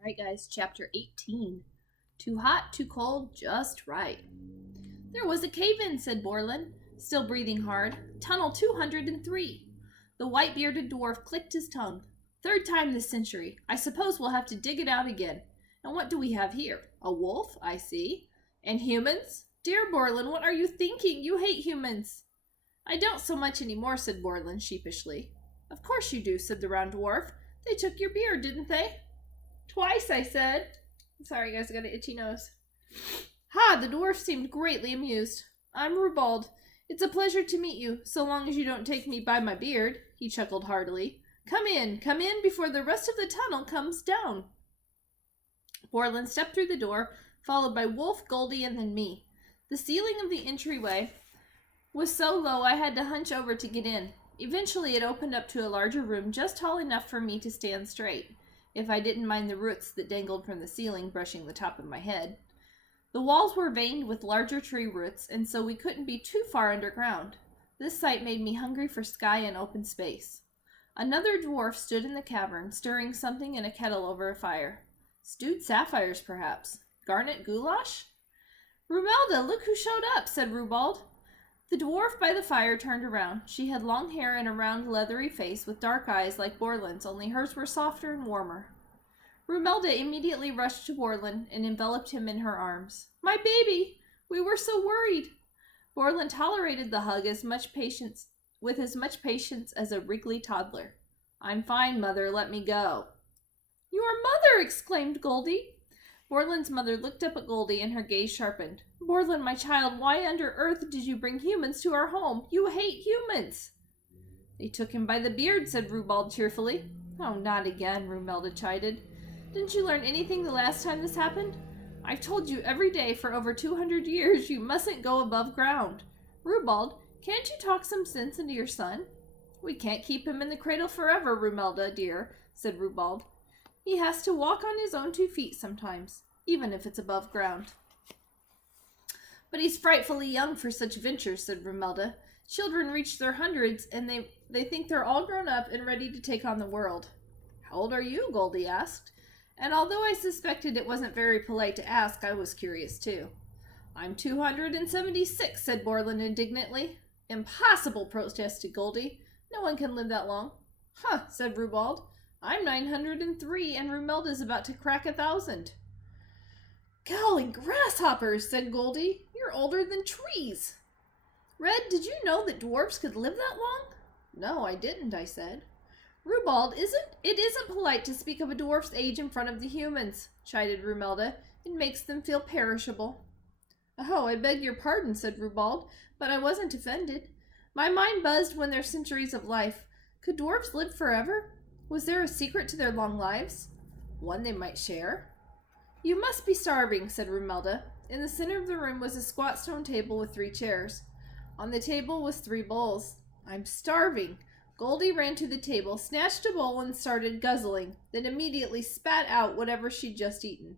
Alright, guys, chapter 18. Too hot, too cold, just right. There was a cave in, said Borland, still breathing hard. Tunnel 203. The white bearded dwarf clicked his tongue. Third time this century. I suppose we'll have to dig it out again. And what do we have here? A wolf, I see. And humans? Dear Borland, what are you thinking? You hate humans. I don't so much any more, said Borland sheepishly. Of course you do, said the round dwarf. They took your beard, didn't they? Twice, I said. Sorry, guys, I got an itchy nose. Ha! The dwarf seemed greatly amused. I'm Rubald. It's a pleasure to meet you, so long as you don't take me by my beard, he chuckled heartily. Come in before the rest of the tunnel comes down. Borland stepped through the door, followed by Wolf, Goldie, and then me. The ceiling of the entryway was so low I had to hunch over to get in. Eventually it opened up to a larger room just tall enough for me to stand straight, if I didn't mind the roots that dangled from the ceiling brushing the top of my head. The walls were veined with larger tree roots, and so we couldn't be too far underground. This sight made me hungry for sky and open space. Another dwarf stood in the cavern, stirring something in a kettle over a fire. Stewed sapphires, perhaps. Garnet goulash? Rumelda, look who showed up, said Rubald. The dwarf by the fire turned around. She had long hair and a round, leathery face with dark eyes like Borland's, only hers were softer and warmer. Rumelda immediately rushed to Borland and enveloped him in her arms. My baby! We were so worried! Borland tolerated the hug with as much patience as a wriggly toddler. I'm fine, Mother. Let me go. Your mother! Exclaimed Goldie. Borland's mother looked up at Goldie and her gaze sharpened. Borland, my child, why under earth did you bring humans to our home? You hate humans. They took him by the beard, said Rubald cheerfully. Oh, not again, Rumelda chided. Didn't you learn anything the last time this happened? I've told you every day for over 200 years you mustn't go above ground. Rubald, can't you talk some sense into your son? We can't keep him in the cradle forever, Rumelda, dear, said Rubald. He has to walk on his own 2 feet sometimes, even if it's above ground. But he's frightfully young for such ventures, said Rumelda. Children reach their hundreds, and they think they're all grown up and ready to take on the world. How old are you? Goldie asked. And although I suspected it wasn't very polite to ask, I was curious too. I'm 276, said Borland indignantly. Impossible, protested Goldie. No one can live that long. Huh, said Rubald. I'm 903, and Rumelda's about to crack 1,000. Golly grasshoppers, said Goldie. You're older than trees. Red, did you know that dwarfs could live that long? No, I didn't, I said. Rubald, it isn't polite to speak of a dwarf's age in front of the humans, chided Rumelda. It makes them feel perishable. Oh, I beg your pardon, said Rubald, but I wasn't offended. My mind buzzed when their centuries of life. Could dwarfs live forever? Was there a secret to their long lives? One they might share? You must be starving, said Rumelda. In the center of the room was a squat stone table with 3 chairs. On the table was 3 bowls. I'm starving. Goldie ran to the table, snatched a bowl, and started guzzling, then immediately spat out whatever she'd just eaten.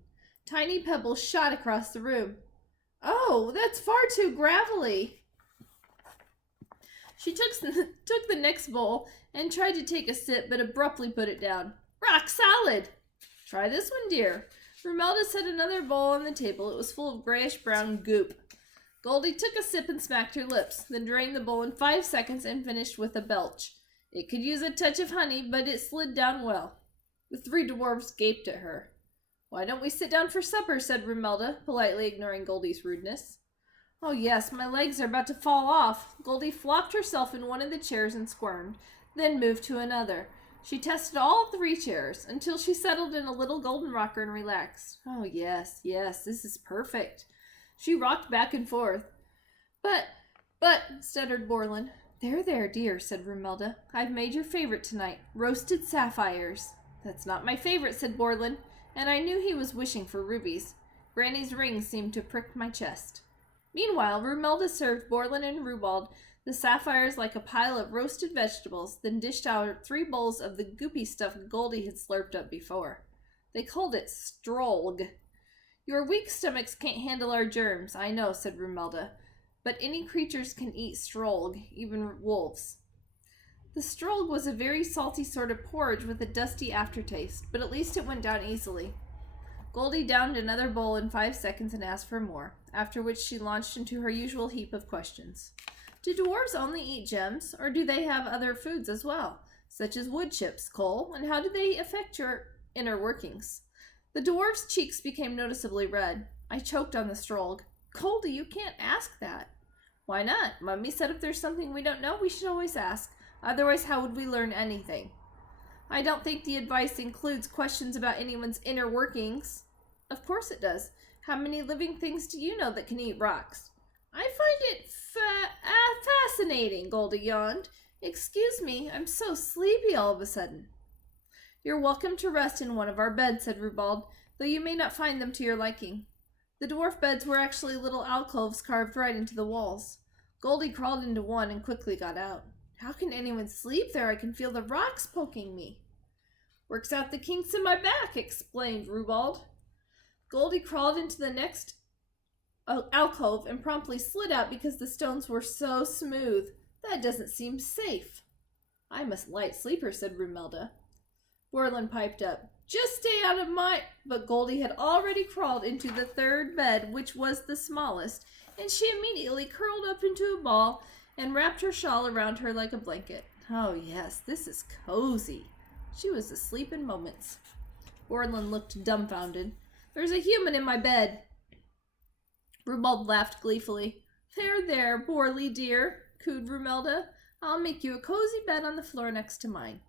Tiny pebbles shot across the room. Oh, that's far too gravelly. She took the next bowl and tried to take a sip, but abruptly put it down. Rock solid! Try this one, dear. Rumelda set another bowl on the table. It was full of grayish-brown goop. Goldie took a sip and smacked her lips, then drained the bowl in 5 seconds and finished with a belch. It could use a touch of honey, but it slid down well. The 3 dwarfs gaped at her. Why don't we sit down for supper, said Rumelda, politely ignoring Goldie's rudeness. Oh yes, my legs are about to fall off. Goldie flopped herself in one of the chairs and squirmed, then moved to another. She tested all 3 chairs until she settled in a little golden rocker and relaxed. Oh yes, this is perfect. She rocked back and forth. But, stuttered Borland. There, dear, said Rumelda. I've made your favorite tonight, roasted sapphires. That's not my favorite, said Borland, and I knew he was wishing for rubies. Granny's ring seemed to prick my chest. Meanwhile, Rumelda served Borland and Rubald the sapphires like a pile of roasted vegetables, then dished out 3 bowls of the goopy stuff Goldie had slurped up before. They called it strolg. Your weak stomachs can't handle our germs, I know, said Rumelda, but any creatures can eat strolg, even wolves. The strolg was a very salty sort of porridge with a dusty aftertaste, but at least it went down easily. Goldie downed another bowl in 5 seconds and asked for more, after which she launched into her usual heap of questions. Do dwarves only eat gems, or do they have other foods as well, such as wood chips, coal, and how do they affect your inner workings? The dwarf's cheeks became noticeably red. I choked on the strolg. Goldie, you can't ask that. Why not? Mummy said if there's something we don't know, we should always ask. Otherwise, how would we learn anything? I don't think the advice includes questions about anyone's inner workings. Of course it does. How many living things do you know that can eat rocks? I find it fascinating, Goldie yawned. Excuse me, I'm so sleepy all of a sudden. You're welcome to rest in one of our beds, said Rubald, though you may not find them to your liking. The dwarf beds were actually little alcoves carved right into the walls. Goldie crawled into one and quickly got out. How can anyone sleep there? I can feel the rocks poking me. Works out the kinks in my back, explained Rubald. Goldie crawled into the next alcove and promptly slid out because the stones were so smooth. That doesn't seem safe. I'm a light sleeper, said Rumelda. Borland piped up. Just stay out of my... But Goldie had already crawled into the third bed, which was the smallest, and she immediately curled up into a ball and wrapped her shawl around her like a blanket. Oh yes, this is cozy. She was asleep in moments. Borland looked dumbfounded. There's a human in my bed. Rubald laughed gleefully. There, Borley dear, cooed Rumelda. I'll make you a cozy bed on the floor next to mine.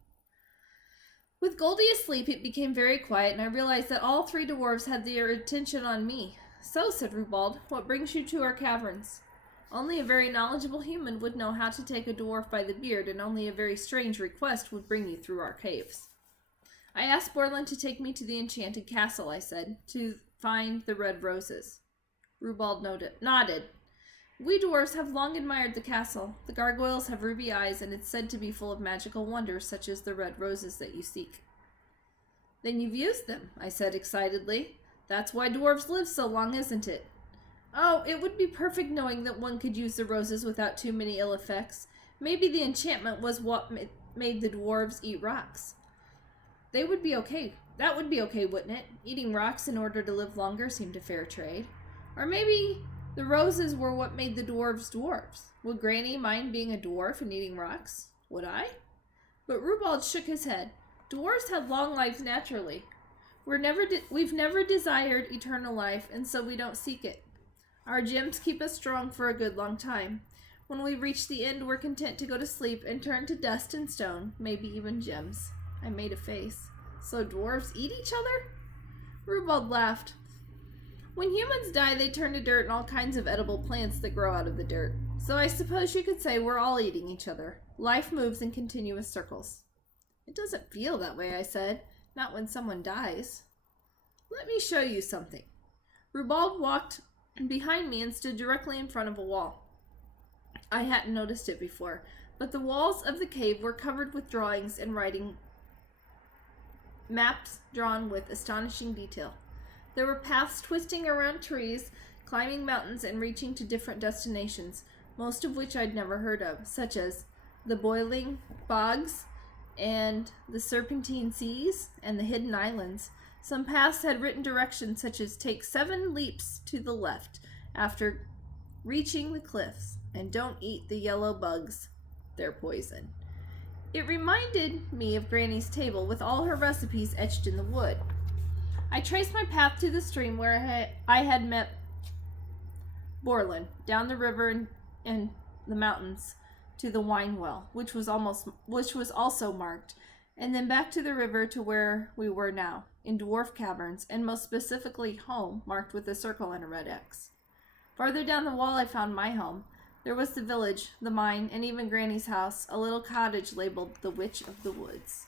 With Goldie asleep, it became very quiet, and I realized that all 3 dwarves had their attention on me. So, said Rubald, what brings you to our caverns? Only a very knowledgeable human would know how to take a dwarf by the beard, and only a very strange request would bring you through our caves. I asked Borland to take me to the enchanted castle, I said, to find the red roses. Rubald nodded. We dwarves have long admired the castle. The gargoyles have ruby eyes, and it's said to be full of magical wonders, such as the red roses that you seek. Then you've used them, I said excitedly. That's why dwarves live so long, isn't it? Oh, it would be perfect knowing that one could use the roses without too many ill effects. Maybe the enchantment was what made the dwarves eat rocks. They would be okay. That would be okay, wouldn't it? Eating rocks in order to live longer seemed a fair trade. Or maybe the roses were what made the dwarves dwarves. Would Granny mind being a dwarf and eating rocks? Would I? But Rubald shook his head. Dwarves have long lives naturally. We've never desired eternal life, and so we don't seek it. Our gems keep us strong for a good long time. When we reach the end, we're content to go to sleep and turn to dust and stone, maybe even gems. I made a face. So dwarves eat each other? Rubald laughed. When humans die, they turn to dirt and all kinds of edible plants that grow out of the dirt. So I suppose you could say we're all eating each other. Life moves in continuous circles. It doesn't feel that way, I said. Not when someone dies. Let me show you something. Rubald walked behind me and stood directly in front of a wall. I hadn't noticed it before, but the walls of the cave were covered with drawings and writing, maps drawn with astonishing detail. There were paths twisting around trees, climbing mountains, and reaching to different destinations, most of which I'd never heard of, such as the boiling bogs and the serpentine seas and the hidden islands. Some paths had written directions such as take 7 leaps to the left after reaching the cliffs, and don't eat the yellow bugs. They're poison. It reminded me of Granny's table with all her recipes etched in the wood. I traced my path to the stream where I had met Borland, down the river and the mountains to the wine well, which was also marked, and then back to the river to where we were now, in dwarf caverns, and most specifically home, marked with a circle and a red X. Farther down the wall I found my home. There was the village, the mine, and even Granny's house, a little cottage labeled the Witch of the Woods.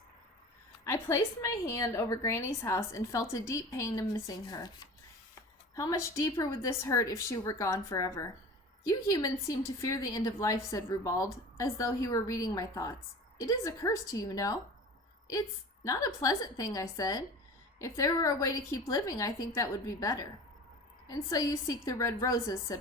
I placed my hand over Granny's house and felt a deep pain of missing her. How much deeper would this hurt if she were gone forever? You humans seem to fear the end of life, said Rubald, as though he were reading my thoughts. It is a curse to you, no? It's not a pleasant thing, I said. If there were a way to keep living, I think that would be better. And so you seek the red roses, said